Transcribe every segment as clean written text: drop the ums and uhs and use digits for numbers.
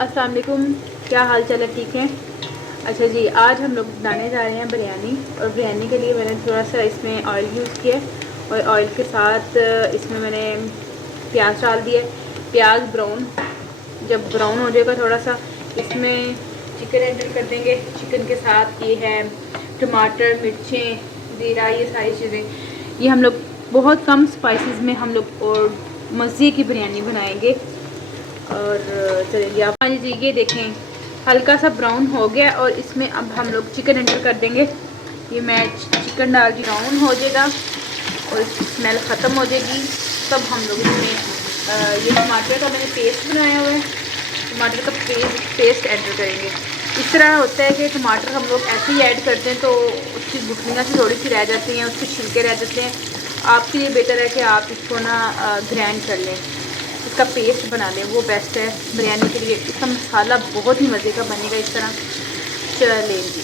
अस्सलाम वालेकुम, क्या हाल चाल है? ठीक है। अच्छा जी, आज हम लोग बनाने जा रहे हैं बिरयानी। और बिरयानी के लिए मैंने थोड़ा सा इसमें ऑयल यूज़ किया और ऑयल के साथ इसमें मैंने प्याज डाल दिया। प्याज ब्राउन, जब ब्राउन हो जाएगा थोड़ा सा, इसमें चिकन एंटर कर देंगे। चिकन के साथ ये है टमाटर, मिर्चें, ज़ीरा, ये सारी चीज़ें। ये हम लोग बहुत कम स्पाइसेस में हम लोग और मज़े की बिरयानी बनाएंगे। और चलिए आप, हाँ जी, ये देखें हल्का सा ब्राउन हो गया और इसमें अब हम लोग चिकन एंटर कर देंगे। ये मैं चिकन डाल दी, ब्राउन हो जाएगा और इसकी स्मेल ख़त्म हो जाएगी। तब हम लोग इसमें ये टमाटर का मैंने पेस्ट बनाया हुआ है, टमाटर का पेस्ट एंटर करेंगे। इस तरह होता है कि टमाटर हम लोग ऐसे ही ऐड करते हैं तो उसकी गुठलियाँ से थोड़ी सी रह जाती हैं, उसके छिलके रह जाते हैं। आपके लिए बेटर है कि आप इसको ना ग्राइंड कर लें, इसका पेस्ट बना लें, वो बेस्ट है बिरयानी के लिए। इसका मसाला बहुत ही मज़े का बनेगा इस तरह। चलें जी,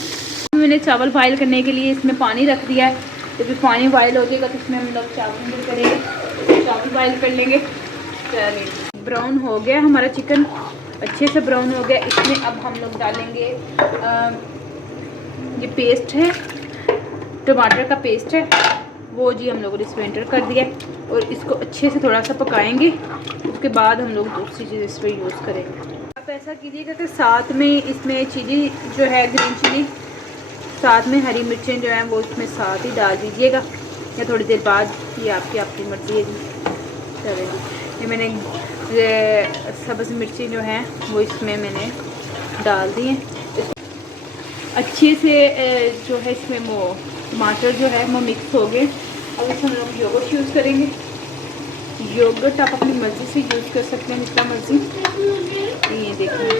मैंने चावल बॉयल करने के लिए इसमें पानी रख दिया है। तो जब पानी बॉयल हो जाएगा तो इसमें हम लोग चावल मिल करेंगे, चावल बॉयल कर लेंगे। चलें, ब्राउन हो गया हमारा चिकन, अच्छे से ब्राउन हो गया। इसमें अब हम लोग डालेंगे ये पेस्ट है, टमाटर का पेस्ट है वो जी, हम लोगों ने इसमें एंटर कर दिया और इसको अच्छे से थोड़ा सा पकाएंगे। उसके बाद हम लोग दूसरी चीज़ इस पर यूज़ करेंगे। आप ऐसा कीजिएगा कि साथ में इसमें चिली जो है, ग्रीन चिली, साथ में हरी मिर्चें जो हैं वो इसमें साथ ही डाल दीजिएगा, या थोड़ी देर बाद, ये आपकी अपनी मर्ज़ी है जी। चलिए जी, ये मैंने सब्ज़ मिर्ची जो हैं वो इसमें मैंने डाल दी हैं। अच्छे से जो है इसमें वो टमाटर जो है वो मिक्स हो गए। अब इसमें हम लोग योगर्ट यूज़ करेंगे। योगर्ट आप अपनी मर्ज़ी से यूज़ कर सकते हैं, जितना मर्ज़ी। ये देखिए,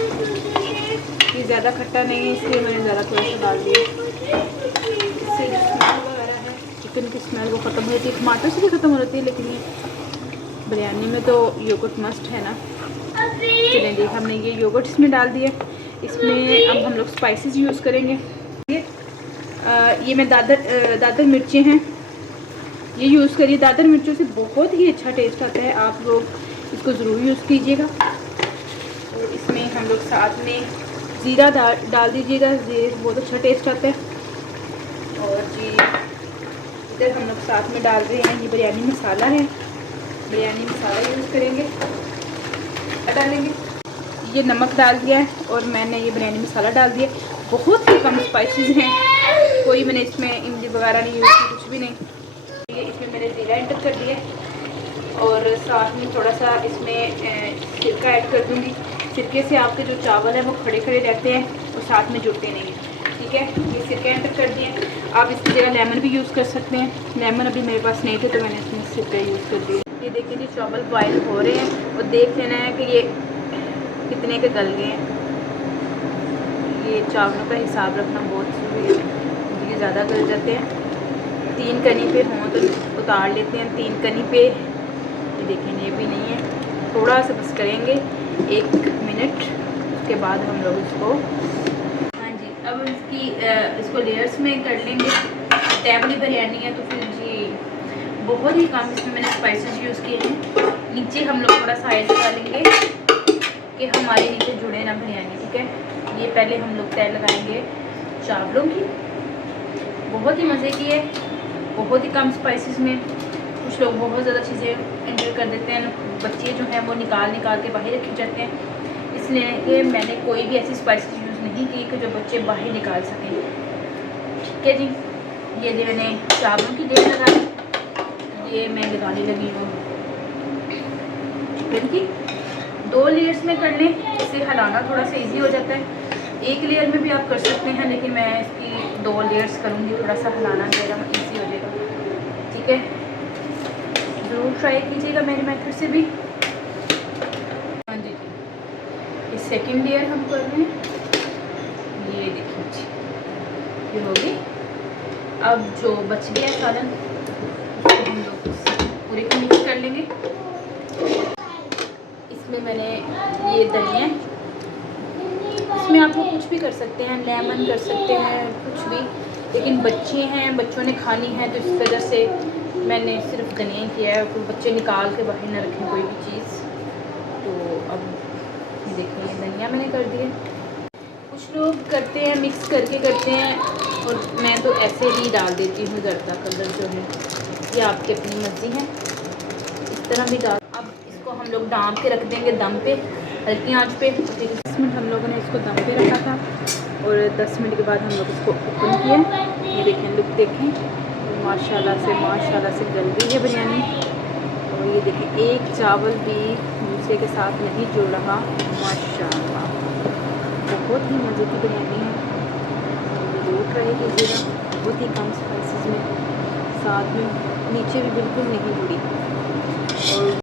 ये ज़्यादा खट्टा नहीं है इसलिए मैंने ज़्यादा थोड़ा सा डाल दिया। इससे जो स्मेल वगैरह है चिकन की स्मेल वो ख़त्म हो जाती है, टमाटर से भी ख़त्म हो जाती है, लेकिन ये बिरयानी में तो योगर्ट मस्ट है ना। चलें जी, हमने ये योगर्ट इसमें डाल दिया। इसमें अब हम लोग स्पाइसेस यूज़ करेंगे। ये मैं दादर मिर्चें हैं, ये यूज़ करिए। दादर मिर्चों से बहुत ही अच्छा टेस्ट आता है, आप लोग इसको ज़रूर यूज़ कीजिएगा। और इसमें हम लोग साथ में ज़ीरा डाल दीजिएगा, ज़ीरे से बहुत अच्छा टेस्ट आता है। और जी इधर हम लोग साथ में डाल रहे हैं, ये बिरयानी मसाला है, बिरयानी मसाला यूज़ करेंगे, डालेंगे। ये नमक डाल दिया है और मैंने ये बिरयानी मसाला डाल दिया। बहुत ही कम स्पाइसेस हैं, कोई मैंने इसमें इमली वगैरह नहीं यूज़ की, कुछ भी नहीं। ये इसमें मैंने ज़ीरा एंटर कर दिया और साथ में थोड़ा सा इसमें सिरका ऐड कर दूँगी। सिरके से आपके जो चावल है वो खड़े खड़े रहते हैं और साथ में जुड़ते नहीं हैं, ठीक है। ये सिरका एंटर कर दिए। आप इसकी जगह लेमन भी यूज़ कर सकते हैं, लेमन अभी मेरे पास नहीं थे तो मैंने इसमें सिरका यूज़ कर दिया। ये देखिए जी, चावल बॉयल हो रहे हैं और देख लेना है कि ये कितने के गल गए हैं। ये चावलों का हिसाब रखना बहुत ज़रूरी है, ये ज़्यादा गल जाते हैं। 3 कनी पे हों तो उतार लेते हैं, 3 कनी पे। ये देखें, ये भी नहीं है, थोड़ा सा बस करेंगे 1 मिनट, उसके बाद हम लोग इसको, हाँ जी, अब इसको लेयर्स में कर लेंगे। टैबली बिरयानी है तो फिर जी बहुत ही कम इसमें मैंने स्पाइसेस यूज़ किए हैं। नीचे हम लोग थोड़ा सा ऑयल डालेंगे कि हमारे नीचे जुड़े ना बिरयानी, ठीक है। ये पहले हम लोग तय लगाएंगे चावलों की, बहुत ही मज़े की है, बहुत ही कम स्पाइसेस में। कुछ लोग बहुत ज़्यादा चीज़ें एंटर कर देते हैं, बच्चे जो हैं वो निकाल के बाहर रखे जाते हैं, इसलिए कि मैंने कोई भी ऐसी स्पाइसेस यूज़ नहीं की कि जो बच्चे बाहर निकाल सकें, ठीक है जी। ये मैंने चावलों की लेयर लगा दी, ये मैं लगाने लगी हूँ चिकन की। 2 लेयर्स में कर लें, इससे हिलाना थोड़ा सा ईजी हो जाता है। 1 लेयर में भी आप कर सकते हैं, लेकिन मैं इसकी 2 लेयर्स करूँगी, थोड़ा सा हिलाना मेरा ईजी हो जाएगा, ठीक है। ज़रूर ट्राई कीजिएगा मेरे मेथड से भी। हाँ जी, ये सेकंड लेयर हम कर रहे हैं, ये देखिए जी, ये हो गई। अब जो बच गया सालन उसको हम लोग पूरे को मिक्स कर लेंगे। इसमें मैंने ये धनिया, इसमें आप लोग कुछ भी कर सकते हैं, लेमन कर सकते हैं, कुछ भी, लेकिन बच्चे हैं, बच्चों ने खानी है तो इस वजह से मैंने सिर्फ धनिया किया है, तो बच्चे निकाल के बाहर ना रखें कोई भी चीज़। तो अब देखें ये धनिया मैंने कर दिए। कुछ लोग करते हैं मिक्स करके करते हैं, और मैं तो ऐसे ही डाल देती हूँ ज़रदा कलर जो है, ये आपकी अपनी मर्ज़ी है, इस तरह भी डाल। अब इसको हम लोग डाम के रख देंगे दम पे, हल्की आंच पे। 10 मिनट हम लोगों ने इसको दम पे रखा था, और 10 मिनट के बाद हम लोग इसको ओपन किए। ये देखें, लुक देखें, माशाल्लाह से गल गई है बिरयानी। और ये देखें, एक चावल भी दूसरे के साथ नहीं जुड़ रहा, माशाल्लाह बहुत ही मज़े की बिरयानी है। ज़रूर ट्राई कीजिएगा, बहुत ही कम स्पाइसेस में, साथ में नीचे भी बिल्कुल नहीं जुड़ी। और